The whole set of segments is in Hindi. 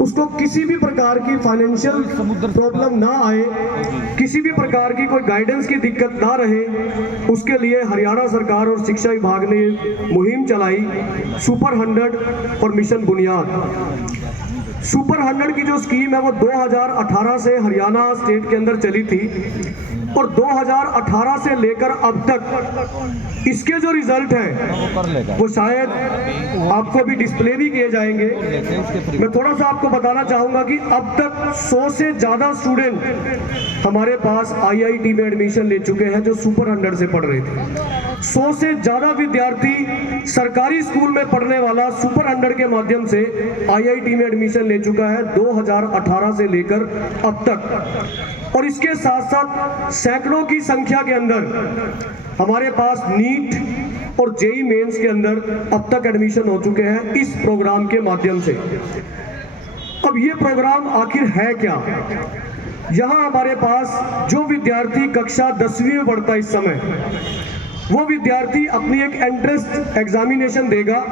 उसको किसी भी प्रकार की फाइनेंशियल प्रॉब्लम ना आए, किसी भी प्रकार की कोई गाइडेंस की दिक्कत ना रहे, उसके लिए हरियाणा सरकार और शिक्षा विभाग ने मुहिम चलाई सुपर 100 और मिशन बुनियाद। सुपर 100 की जो स्कीम है वो 2018 से हरियाणा स्टेट के अंदर चली थी और 2018 से लेकर अब तक इसके जो रिजल्ट हैं वो शायद आपको भी डिस्प्ले भी किए जाएंगे। मैं थोड़ा सा आपको बताना चाहूंगा कि अब तक 100 से ज्यादा स्टूडेंट हमारे पास आईआईटी में एडमिशन ले चुके हैं जो सुपर 100 से पढ़ रहे थे। 100 से ज्यादा विद्यार्थी सरकारी स्कूल में पढ़ने वाला सुपर 100 के माध्यम से आईआईटी में एडमिशन ले चुका है 2018 से लेकर अब तक। और इसके साथ साथ सैकड़ों की संख्या के अंदर हमारे पास नीट और जेई मेंस के अंदर अब तक एडमिशन हो चुके हैं इस प्रोग्राम के माध्यम से। अब ये प्रोग्राम आखिर है क्या? यहाँ हमारे पास जो विद्यार्थी कक्षा 10वीं में पढ़ता है इस समय, वो विद्यार्थी अपनी एक एंट्रेंस एग्जामिनेशन देगा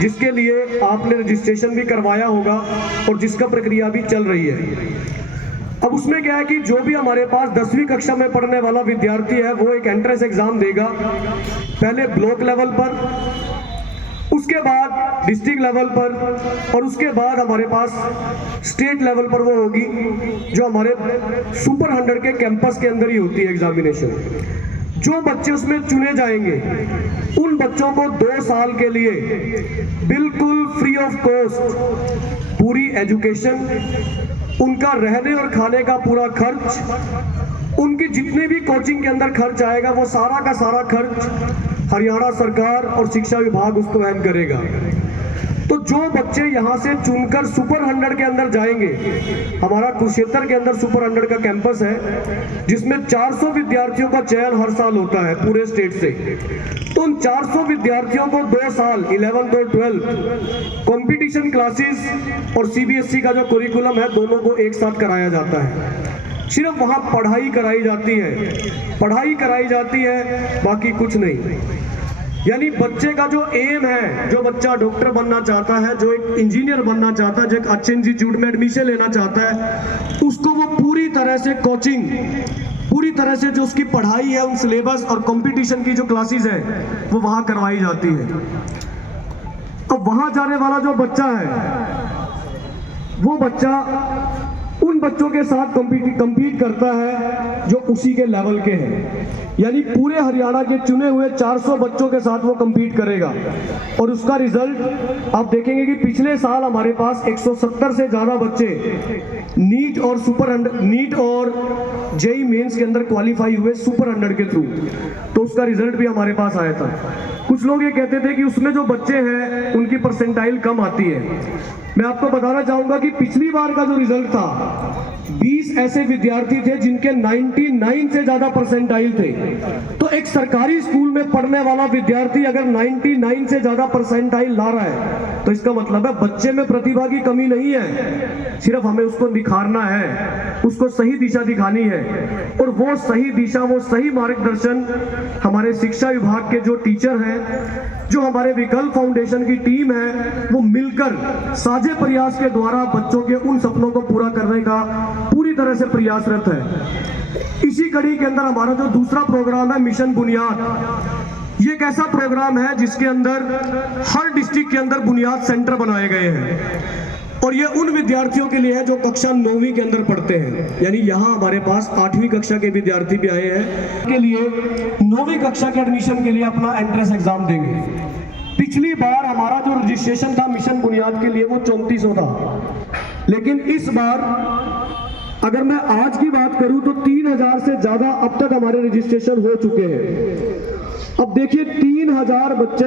जिसके लिए आपने रजिस्ट्रेशन भी करवाया होगा और जिसका प्रक्रिया भी चल रही है। अब उसमें क्या है कि जो भी हमारे पास 10वीं कक्षा में पढ़ने वाला विद्यार्थी है वो एक एंट्रेंस एग्जाम देगा, पहले ब्लॉक लेवल पर, उसके बाद डिस्ट्रिक्ट लेवल पर और उसके बाद हमारे पास स्टेट लेवल पर वो होगी जो हमारे सुपर 100 के कैंपस के अंदर ही होती है एग्जामिनेशन। जो बच्चे उसमें चुने जाएंगे उन बच्चों को 2 साल के लिए बिल्कुल फ्री ऑफ कॉस्ट पूरी एजुकेशन, उनका रहने और खाने का पूरा खर्च, उनकी जितने भी कोचिंग के अंदर खर्च आएगा वो सारा का सारा खर्च हरियाणा सरकार और शिक्षा विभाग उसको वहन करेगा। तो जो बच्चे यहाँ से चुनकर सुपर 100 के अंदर जाएंगे, हमारा कुरुक्षेत्र के अंदर सुपर 100 का कैंपस है जिसमें 400 विद्यार्थियों का चयन हर साल होता है पूरे स्टेट से। तो उन 400 विद्यार्थियों को 2 साल 11th और 12th कंपटीशन क्लासेस और सीबीएसई का जो करिकुलम है दोनों को एक साथ कराया जाता है। सिर्फ वहाँ पढ़ाई कराई जाती है, बाकी कुछ नहीं। यानी बच्चे का जो एम है, जो बच्चा डॉक्टर बनना चाहता है, जो एक इंजीनियर बनना चाहता है, जो एक अच्छे इंस्टीट्यूट में एडमिशन लेना चाहता है, उसको वो पूरी तरह से कोचिंग, पूरी तरह से जो उसकी पढ़ाई है, उन सिलेबस और कंपटीशन की जो क्लासेस है वो वहाँ करवाई जाती है। अब वहाँ जाने वाला जो बच्चा है वो बच्चा उन बच्चों के साथ compete करता है जो उसी के लेवल के हैं। यानी पूरे हरियाणा के चुने हुए 400 बच्चों के साथ वो compete करेगा और उसका रिजल्ट आप देखेंगे कि पिछले साल हमारे पास 170 से ज्यादा बच्चे नीट और जेई मेंस के अंदर क्वालिफाई हुए सुपर 100 के थ्रू। तो उसका रिजल्ट भी हमारे पास आया था। कुछ लोग ये कहते थे कि उसमें जो बच्चे हैं उनकी परसेंटाइल कम आती है। मैं आपको बताना चाहूंगा कि पिछली बार का जो रिजल्ट था 20 ऐसे विद्यार्थी थे जिनके 99 से ज्यादा परसेंटाइल थे। तो एक सरकारी स्कूल में पढ़ने वाला विद्यार्थी अगर 99 से ज्यादा परसेंटाइल ला रहा है तो इसका मतलब है बच्चे में प्रतिभा की कमी नहीं है, सिर्फ हमें उसको निखारना है, उसको सही दिशा दिखानी है। और वो सही दिशा, वो सही मार्गदर्शन हमारे शिक्षा विभाग के जो टीचर हैं, जो हमारे विकल्प फाउंडेशन की टीम है, वो मिलकर साझे प्रयास के द्वारा बच्चों के उन सपनों को पूरा करने का पूरी तरह से प्रयासरत है। इसी कड़ी के अंदर हमारा जो दूसरा प्रोग्राम है मिशन बुनियाद, ये एक ऐसा प्रोग्राम है जिसके अंदर हर डिस्ट्रिक्ट के अंदर बुनियाद सेंटर बनाए गए हैं और ये उन विद्यार्थियों के लिए है जो कक्षा 9वीं के अंदर पढ़ते हैं। यानी यहाँ हमारे पास 8वीं कक्षा के विद्यार्थी भी आए हैं के लिए 9वीं कक्षा के एडमिशन के लिए अपना एंट्रेंस एग्जाम देंगे। पिछली बार हमारा जो रजिस्ट्रेशन था मिशन बुनियाद के लिए वो 3400 था, लेकिन इस बार अगर मैं आज की बात करूं तो 3000 से ज्यादा अब तक हमारे रजिस्ट्रेशन हो चुके हैं। अब देखिए 3000 बच्चे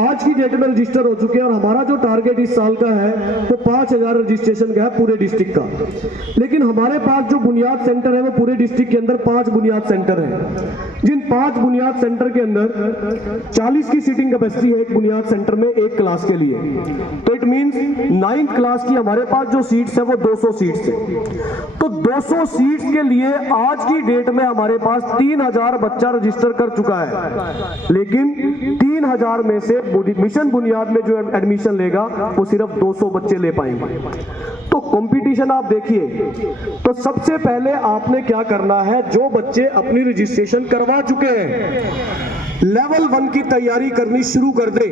आज की डेट में रजिस्टर हो चुके हैं और हमारा जो टारगेट इस साल का है वो 5000 रजिस्ट्रेशन का है पूरे डिस्ट्रिक्ट का। लेकिन हमारे पास जो बुनियाद सेंटर है वो पूरे डिस्ट्रिक्ट के अंदर 5 बुनियाद सेंटर है, जिन 5 बुनियाद सेंटर के अंदर 40 की सीटिंग कैपेसिटी है एक बुनियाद सेंटर में एक क्लास के लिए। तो इट मींस 9th क्लास की हमारे पास जो सीट्स है वो 200 सीट्स है। तो 200 सीट्स के लिए आज की डेट में हमारे पास 3000 बच्चा रजिस्टर कर चुका है। लेकिन 3000 में से मिशन बुनियाद में जो एडमिशन लेगा वो सिर्फ 200 बच्चे ले पाएंगे। तो कंपटीशन आप देखिए, तो सबसे पहले आपने क्या करना है, जो बच्चे अपनी रजिस्ट्रेशन करवा चुके हैं लेवल 1 की तैयारी करनी शुरू कर दे।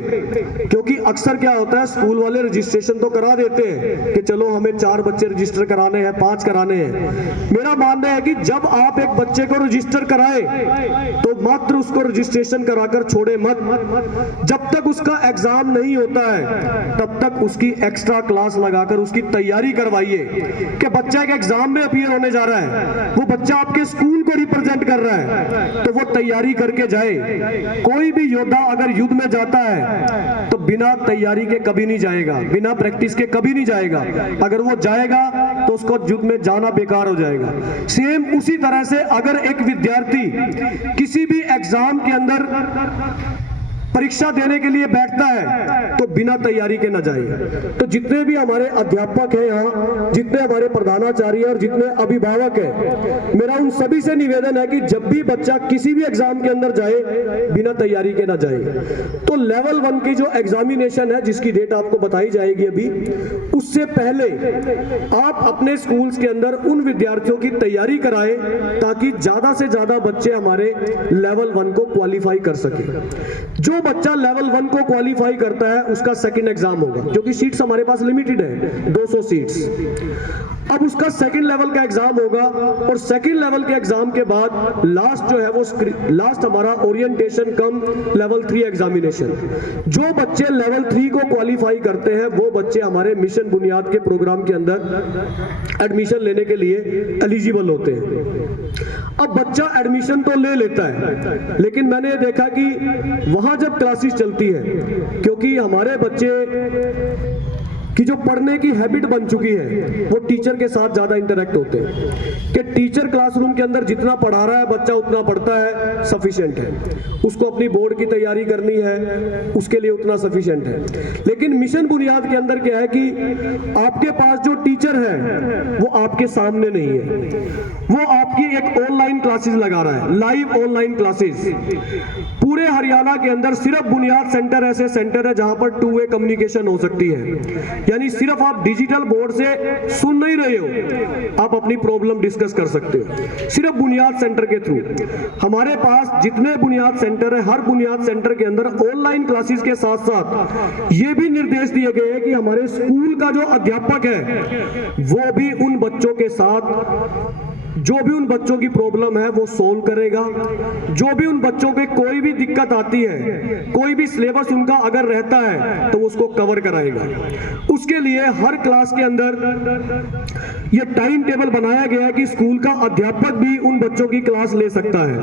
क्योंकि अक्सर क्या होता है, स्कूल वाले रजिस्ट्रेशन तो करा देते हैं कि चलो हमें 4 बच्चे रजिस्टर कराने हैं, 5 कराने हैं। मेरा मानना है कि जब आप एक बच्चे को रजिस्टर कराए तो मात्र उसको रजिस्ट्रेशन कराकर छोड़े मत। जब तक उसका एग्जाम नहीं होता है तब तक उसकी एक्स्ट्रा क्लास लगाकर उसकी तैयारी करवाइए कि बच्चा एक एग्जाम में अपीयर होने जा रहा है, वो बच्चा आपके स्कूल को रिप्रेजेंट कर रहा है, तो वो तैयारी करके जाए। कोई भी योद्धा अगर युद्ध में जाता है तो बिना तैयारी के कभी नहीं जाएगा, बिना प्रैक्टिस के कभी नहीं जाएगा। अगर वो जाएगा तो उसको युद्ध में जाना बेकार हो जाएगा। सेम उसी तरह से अगर एक विद्यार्थी किसी भी एग्जाम के अंदर परीक्षा देने के लिए बैठता है तो बिना तैयारी के न जाए। तो जितने भी हमारे अध्यापक हैं यहाँ, जितने हमारे प्रधानाचार्य और जितने अभिभावक हैं, मेरा उन सभी से निवेदन है कि जब भी बच्चा किसी भी एग्जाम के अंदर जाए बिना तैयारी के न जाए। तो लेवल 1 की जो एग्जामिनेशन है जिसकी डेट आपको बताई जाएगी अभी, उससे पहले आप अपने स्कूल्स के अंदर उन विद्यार्थियों की तैयारी कराएं ताकि ज्यादा से ज्यादा बच्चे हमारे लेवल 1 को क्वालिफाई कर सके। जो बच्चा लेवल 1 को क्वालिफाई करता है उसका सेकंड एग्जाम होगा, क्योंकि सीट्स हमारे पास लिमिटेड है, 200 सीट्स। अब उसका सेकंड लेवल का एग्जाम होगा और सेकंड लेवल के एग्जाम के बाद लास्ट जो है वो लास्ट हमारा ओरिएंटेशन कम लेवल 3 एग्जामिनेशन। जो बच्चे लेवल 3 को क्वालिफाई करते हैं वो बच्चे हमारे मिशन बुनियाद के प्रोग्राम के अंदर एडमिशन लेने के लिए एलिजिबल होते हैं। अब बच्चा एडमिशन तो ले लेता है, लेकिन मैंने देखा कि वहां जब क्लासेस चलती है, क्योंकि हमारे बच्चे कि जो पढ़ने की हैबिट बन चुकी है वो टीचर के साथ ज्यादा इंटरेक्ट होते हैं कि टीचर क्लासरूम के अंदर जितना पढ़ा रहा है बच्चा उतना पढ़ता है, सफिशिएंट है। उसको अपनी बोर्ड की तैयारी करनी है, उसके लिए उतना सफिशिएंट है। लेकिन मिशन बुनियाद के अंदर क्या है कि आपके पास जो टीचर है वो आपके सामने नहीं है, वो आपकी एक ऑनलाइन क्लासेस लगा रहा है, लाइव ऑनलाइन क्लासेस। पूरे हरियाणा के अंदर सिर्फ बुनियाद सेंटर ऐसे सेंटर है जहां पर 2 वे कम्युनिकेशन हो सकती है। यानी सिर्फ आप डिजिटल बोर्ड से सुन नहीं रहे हो, आप अपनी प्रॉब्लम डिस्कस कर सकते हो सिर्फ बुनियाद सेंटर के थ्रू। हमारे पास जितने बुनियाद सेंटर है, हर बुनियाद सेंटर के अंदर ऑनलाइन क्लासेस के साथ साथ ये भी निर्देश दिए गए हैं कि हमारे स्कूल का जो अध्यापक है वो भी उन बच्चों के साथ जो भी उन बच्चों की प्रॉब्लम है वो सोल्व करेगा। जो भी उन बच्चों पे कोई भी दिक्कत आती है, कोई भी सिलेबस उनका अगर रहता है तो उसको कवर कराएगा। उसके लिए हर क्लास के अंदर ये टाइम टेबल बनाया गया है कि स्कूल का अध्यापक भी उन बच्चों की क्लास ले सकता है।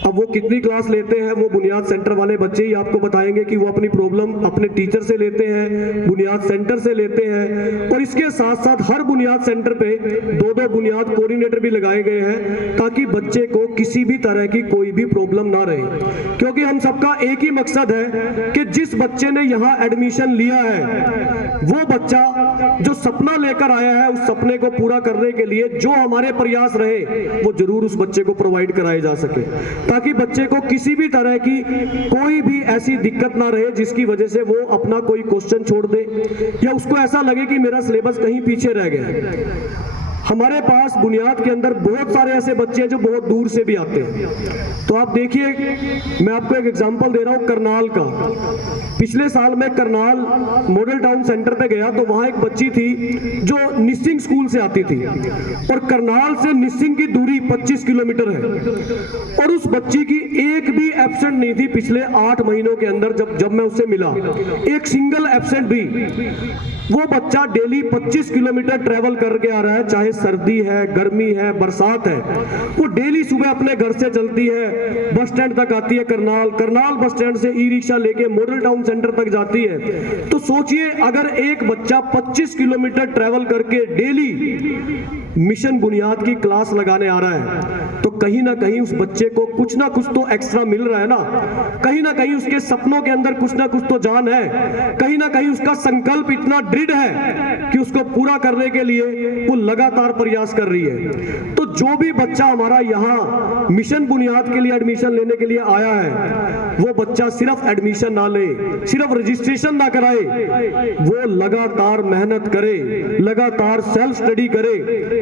अब वो कितनी क्लास लेते हैं वो बुनियाद सेंटर वाले बच्चे ही आपको बताएंगे कि वो अपनी प्रॉब्लम अपने टीचर से लेते हैं, बुनियाद सेंटर से लेते हैं। और इसके साथ साथ हर बुनियाद सेंटर पे 2-2 बुनियाद कोऑर्डिनेटर भी लगाए गए हैं ताकि बच्चे को किसी भी तरह की कोई भी प्रॉब्लम ना रहे। क्योंकि हम सबका एक ही मकसद है कि जिस बच्चे ने यहाँ एडमिशन लिया है वो बच्चा जो सपना लेकर आया है उस सपने को पूरा करने के लिए जो हमारे प्रयास रहे वो जरूर उस बच्चे को प्रोवाइड कराए जा सके, ताकि बच्चे को किसी भी तरह की कोई भी ऐसी दिक्कत ना रहे जिसकी वजह से वो अपना कोई क्वेश्चन छोड़ दे या उसको ऐसा लगे कि मेरा सिलेबस कहीं पीछे रह गया। हमारे पास बुनियाद के अंदर बहुत सारे ऐसे बच्चे हैं जो बहुत दूर से भी आते हैं। तो आप देखिए, मैं आपको एक एग्जांपल दे रहा हूं करनाल का। पिछले साल मैं करनाल मॉडल टाउन सेंटर पे गया तो वहां एक बच्ची थी जो निसिंग स्कूल से आती थी और करनाल से निसिंग की दूरी 25 किलोमीटर है और उस बच्ची की एक भी एब्सेंट नहीं थी पिछले 8 महीनों के अंदर। जब मैं उससे मिला, एक सिंगल एब्सेंट भी। वो बच्चा डेली 25 किलोमीटर ट्रेवल करके आ रहा है, चाहे सर्दी है, गर्मी है, बरसात है। वो डेली सुबह अपने घर से चलती है, बस स्टैंड तक आती है करनाल बस स्टैंड से ई रिक्शा लेके मॉडल टाउन सेंटर तक जाती है। तो सोचिए, अगर एक बच्चा 25 किलोमीटर ट्रेवल करके डेली मिशन बुनियाद की क्लास लगाने आ रहा है तो कहीं ना कहीं उस बच्चे को कुछ ना कुछ तो एक्स्ट्रा मिल रहा है ना कहीं उसके सपनों के अंदर कुछ ना कुछ तो जान है, कहीं ना कहीं उसका संकल्प इतना दृढ़ है कि उसको पूरा करने के लिए वो लगातार प्रयास कर रही है। तो जो भी बच्चा हमारा यहाँ मिशन बुनियाद के लिए एडमिशन लेने के लिए आया है, वो बच्चा सिर्फ एडमिशन ना ले, सिर्फ रजिस्ट्रेशन ना कराए, वो लगातार मेहनत करे, लगातार सेल्फ स्टडी करे,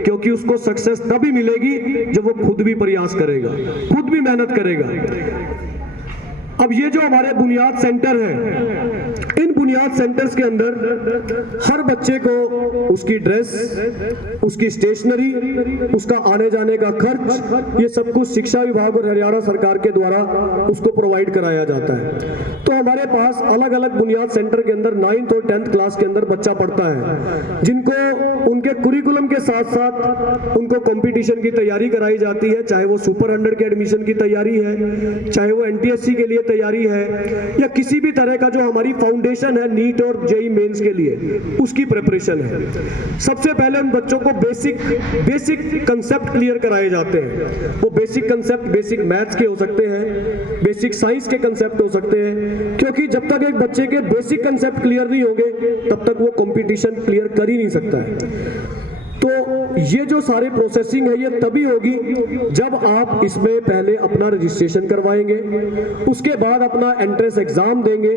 क्योंकि उसको सक्सेस तभी मिलेगी जब वो खुद भी प्रयास करेगा, खुद भी मेहनत करेगा। अब ये जो हमारे बुनियाद सेंटर है, इन बुनियाद सेंटर्स के अंदर हर बच्चे को उसकी ड्रेस, उसकी स्टेशनरी, उसका आने जाने का खर्च, ये सब कुछ शिक्षा विभाग और हरियाणा सरकार के द्वारा उसको प्रोवाइड कराया जाता है। तो हमारे पास अलग अलग बुनियाद सेंटर के अंदर 9th और 10th क्लास के अंदर बच्चा पढ़ता है, जिनको उनके कुरिकुलम के साथ साथ उनको कंपटीशन की तैयारी कराई जाती है, चाहे वो सुपर 100 के एडमिशन की तैयारी है, चाहे वो NTSC के लिए तैयारी है, या किसी भी तरह का जो हमारी फाउंडेशन है नीट और JEE मेंस के लिए, उसकी प्रिपरेशन है। सबसे पहले उन बच्चों को बेसिक कंसेप्ट क्लियर कराए जाते हैं। वो बेसिक कंसेप्ट बेसिक मैथ्स के हो सकते हैं, बेसिक साइंस के कंसेप्ट हो सकते हैं, क्योंकि जब तक एक बच्चे के बेसिक कंसेप्ट क्लियर नहीं होंगे तब तक वो कंपटीशन क्लियर कर ही नहीं सकता है। तो ये जो सारी प्रोसेसिंग है ये तभी होगी जब आप इसमें पहले अपना रजिस्ट्रेशन करवाएंगे, उसके बाद अपना एंट्रेंस एग्जाम देंगे,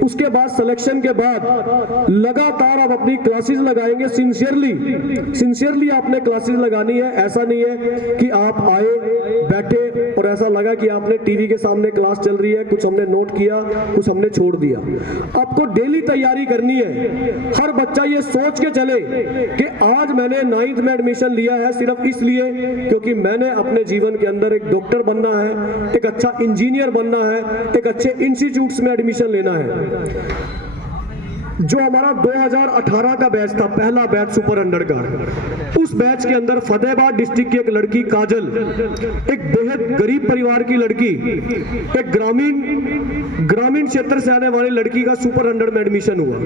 उसके बाद सिलेक्शन के बाद लगातार आप अपनी क्लासेस लगाएंगे। सिंसियरली आपने क्लासेस लगानी है। ऐसा नहीं है कि आप आए बैठे और ऐसा लगा कि आपने टीवी के सामने क्लास चल रही है, कुछ हमने नोट किया, कुछ हमने छोड़ दिया। आपको डेली तैयारी करनी है। हर बच्चा ये सोच के चले कि आज मैंने 9th में एडमिशन लिया है सिर्फ इसलिए क्योंकि मैंने अपने जीवन के अंदर एक डॉक्टर बनना है, एक अच्छा इंजीनियर बनना है, एक अच्छे इंस्टीट्यूट्स में एडमिशन लेना है। जो हमारा 2018 का बैच था, पहला बैच सुपर 100 का, उस बैच के अंदर फतेहाबाद डिस्ट्रिक्ट की एक लड़की काजल, एक बेहद गरीब परिवार की लड़की, एक ग्रामीण क्षेत्र से आने वाली लड़की का सुपर 100 में एडमिशन हुआ।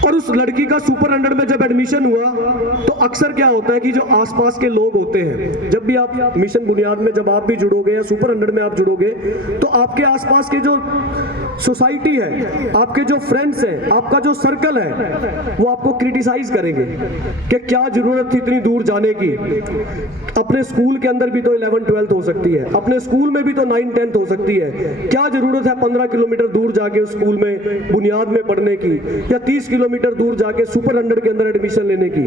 और उस लड़की का सुपर 100 में जब एडमिशन हुआ तो अक्सर क्या होता है कि जो आसपास के लोग होते हैं, जब भी आप मिशन बुनियाद में जब आप भी जुड़ोगे या सुपर 100 में आप जुड़ोगे तो आपके आसपास के जो सोसाइटी है, आपके जो फ्रेंड्स हैं, आपका जो सर्कल है, वो आपको क्रिटिसाइज करेंगे कि क्या जरूरत थी इतनी दूर जाने की। अपने स्कूल के अंदर भी तो 11th 12th हो सकती है, अपने स्कूल में भी तो 9th 10th हो सकती है, क्या जरूरत है 15 किलोमीटर दूर जाके उस स्कूल में बुनियाद में पढ़ने की, या 30 किलोमीटर दूर जाके सुपर 100 के अंदर एडमिशन लेने की।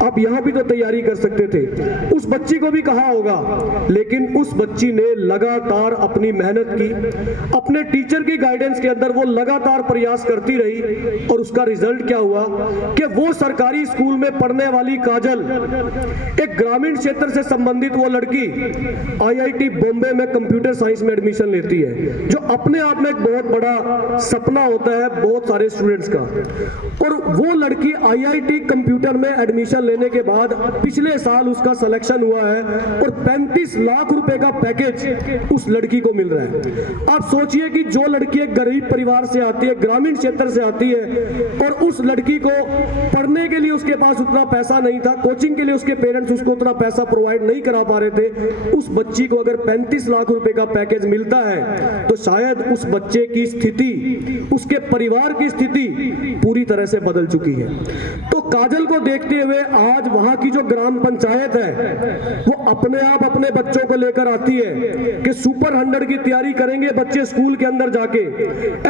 आप यहाँ भी तो तैयारी कर सकते थे। उस बच्ची को भी कहा होगा, लेकिन उस बच्ची ने लगातार अपनी मेहनत की, अपने टीचर की गाइडेंस के अंदर वो लगातार प्रयास करती रही, और उसका रिजल्ट क्या हुआ कि वो सरकारी स्कूल में पढ़ने वाली काजल, एक ग्रामीण क्षेत्र से संबंधित वो लड़की IIT बॉम्बे में कंप्यूटर साइंस में एडमिशन लेती है, जो अपने आप में एक बहुत बड़ा सपना होता है बहुत सारे स्टूडेंट्स का। और वो लड़की IIT कंप्यूटर में एडमिशन लेने के बाद पिछले साल उसका सिलेक्शन हुआ है और 35 लाख रुपए का पैकेज उस लड़की को मिल रहा है। आप सोचिए कि जो लड़की एक गरीब परिवार से आती है, ग्रामीण क्षेत्र से आती है, और उस लड़की को पढ़ने के लिए उसके पास उतना पैसा नहीं था, कोचिंग के लिए उसके पेरेंट्स उसको उतना पैसा प्रोवाइड नहीं करा पा रहे थे, उस बच्ची को अगर 35 लाख रुपए का पैकेज मिलता है तो शायद उस बच्चे की स्थिति, उसके परिवार की स्थिति पूरी तरह से बदल चुकी है। तो काजल को देखते हुए आज वहां की जो ग्राम पंचायत है वो अपने आप अपने बच्चों को लेकर आती है कि सुपर 100 की तैयारी करेंगे बच्चे स्कूल के अंदर जाके।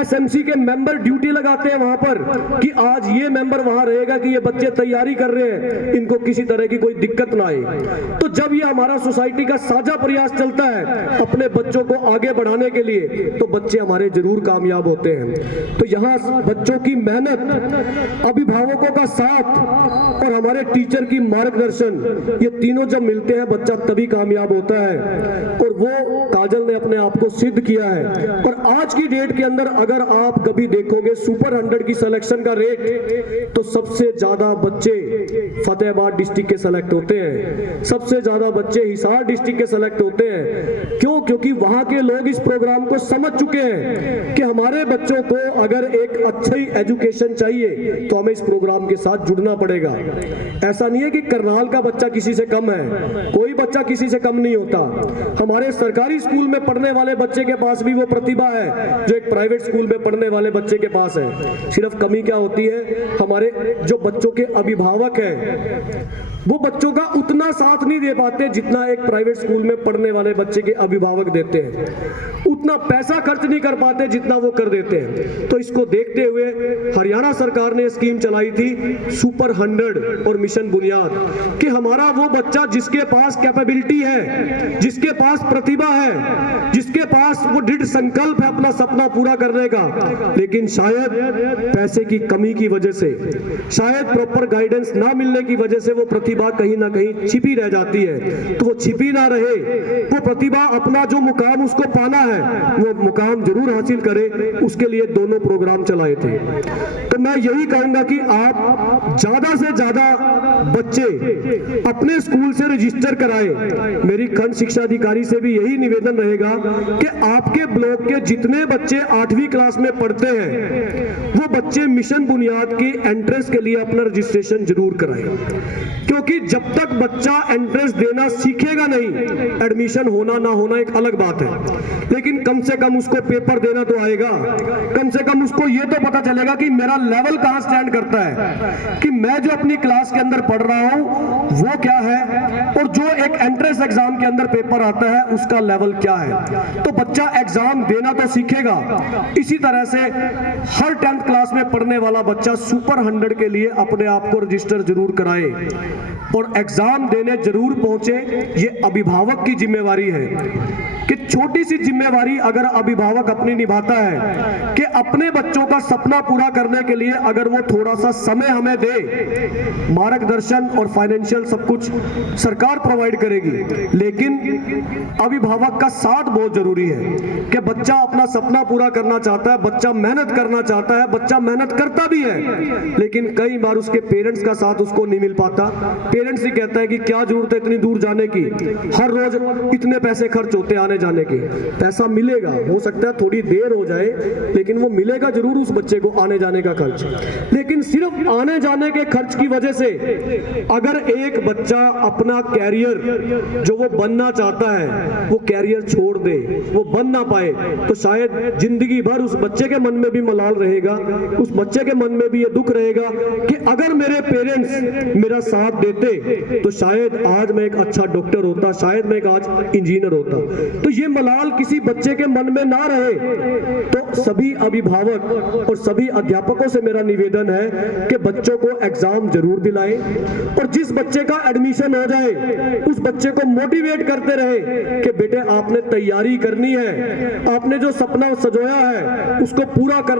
SMC के मेंबर ड्यूटी लगाते हैं वहां पर कि आज ये मेंबर वहां रहेगा कि ये बच्चे तैयारी कर रहे हैं, इनको किसी तरह की कोई दिक्कत ना आए। तो जब ये हमारा सोसाइटी का साझा प्रयास चलता है अपने बच्चों को आगे बढ़ाने के लिए, तो बच्चे हमारे जरूर कामयाब होते हैं। तो यहाँ बच्चों की मेहनत, अभिभावकों का साथ और हमारे टीचर की मार्गदर्शन, ये तीनों जब मिलते हैं बच्चा तभी कामयाब होता है। और वो काजल ने अपने आप को सिद्ध किया है। और आज की डेट के अंदर अगर आप कभी देखोगे सुपर 100 की सिलेक्शन का रेट, तो सबसे ज्यादा बच्चे फतेहाबाद डिस्ट्रिक्ट के सेलेक्ट होते हैं, सबसे ज्यादा बच्चे हिसार डिस्ट्रिक्ट के सेलेक्ट होते हैं। क्यों? क्योंकि वहां के लोग इस प्रोग्राम को समझ चुके हैं कि हमारे बच्चों को अगर एक अच्छी एजुकेशन चाहिए तो हमें इस प्रोग्राम के साथ जुड़ना कूदना पड़ेगा। ऐसा नहीं है कि करनाल का बच्चा किसी से कम है, कोई बच्चा किसी से कम नहीं होता। हमारे सरकारी स्कूल में पढ़ने वाले बच्चे के पास भी वो प्रतिभा है जो एक प्राइवेट स्कूल में पढ़ने वाले बच्चे के पास है। सिर्फ कमी क्या होती है, हमारे जो बच्चों के अभिभावक हैं वो बच्चों का उतना साथ नहीं दे पाते जितना एक प्राइवेट स्कूल में पढ़ने वाले बच्चे के अभिभावक देते हैं, उतना पैसा खर्च नहीं कर पाते जितना वो कर देते हैं। तो इसको देखते हुए हरियाणा सरकार ने स्कीम चलाई थी सुपर 100 और मिशन बुनियाद, कि हमारा वो बच्चा जिसके पास कैपेबिलिटी है, जिसके पास प्रतिभा है, जिसके पास वो दृढ़ संकल्प है अपना सपना पूरा करने का, लेकिन शायद पैसे की कमी की वजह से, शायद प्रॉपर गाइडेंस ना मिलने की वजह से वो प्रतिभा कहीं ना कहीं छिपी रह जाती है। तो वो छिपी ना रहे, वो प्रतिभा अपना जो मुकाम उसको पाना है वो मुकाम जरूर हासिल करे, उसके लिए दोनों प्रोग्राम चलाए थे। तो मैं यही कहूंगा कि आप ज्यादा से ज्यादा बच्चे अपने स्कूल से रजिस्टर कराएं। मेरी खंड शिक्षा अधिकारी से भी यही निवेदन रहेगा कि आपके ब्लॉक के जितने बच्चे 8वीं क्लास में पढ़ते हैं वो बच्चे मिशन बुनियाद की एंट्रेंस के लिए अपना रजिस्ट्रेशन जरूर कराएं, क्योंकि जब तक बच्चा एंट्रेंस देना सीखेगा नहीं, एडमिशन होना ना होना एक अलग बात है, लेकिन कम से कम उसको पेपर देना तो आएगा, कम से कम उसको ये तो पता चलेगा कि मेरा लेवल कहां स्टैंड करता है, कि मैं जो अपनी क्लास के अंदर पढ़ रहा हूं वो क्या है और जो एक एंट्रेंस एग्जाम के अंदर पेपर आता है उसका लेवल क्या है। तो बच्चा एग्जाम देना तो सीखेगा। इसी तरह से हर 10th क्लास में पढ़ने वाला बच्चा सुपर 100 के लिए अपने आप को रजिस्टर जरूर कराए और एग्जाम देने जरूर पहुंचे। ये अभिभावक की जिम्मेवारी है कि छोटी सी जिम्मेवारी अगर अभिभावक अपनी निभाता है कि अपने बच्चों का सपना पूरा करने के लिए अगर वो थोड़ा सा समय हमें दे, मार्गदर्शन और फाइनेंशियल सब कुछ सरकार प्रोवाइड करेगी, लेकिन अभिभावक का साथ बहुत जरूरी है कि बच्चा अपना सपना पूरा करना चाहता है, बच्चा मेहनत करना चाहता है, बच्चा मेहनत करता भी है, लेकिन कई बार उसके पेरेंट्स का साथ उसको नहीं मिल पाता। पेरेंट्स ही कहता है कि क्या जरूरत है इतनी दूर जाने की, हर रोज इतने पैसे खर्च होते आने जाने के। पैसा मिलेगा, हो सकता है थोड़ी देर हो जाए, लेकिन वो मिलेगा जरूर उस बच्चे को आने जाने का खर्च। लेकिन सिर्फ आने जाने के खर्च की वजह से अगर एक बच्चा अपना कैरियर जो वो बनना चाहता है वो कैरियर छोड़ दे, वो बन ना पाए, तो शायद जिंदगी भर उस बच्चे के मन में भी मलाल रहेगा, उस बच्चे के मन में भी ये दुख रहेगा कि अगर मेरे पेरेंट्स मेरा साथ देते तो शायद आज मैं एक अच्छा डॉक्टर होता, शायद मैं एक आज इंजीनियर होता। तो ये मलाल किसी बच्चे के मन में ना रहे। तो सभी अभिभावक और सभी अध्यापकों से मेरा निवेदन है कि बच्चों को एग्जाम जरूर दिलाएं और जिस बच्चे का एडमिशन हो जाए उस बच्चे को मोटिवेट करते रहे कि बेटे आपने तैयारी करनी है, आपने जो सपना सजोया है उसको पूरा करना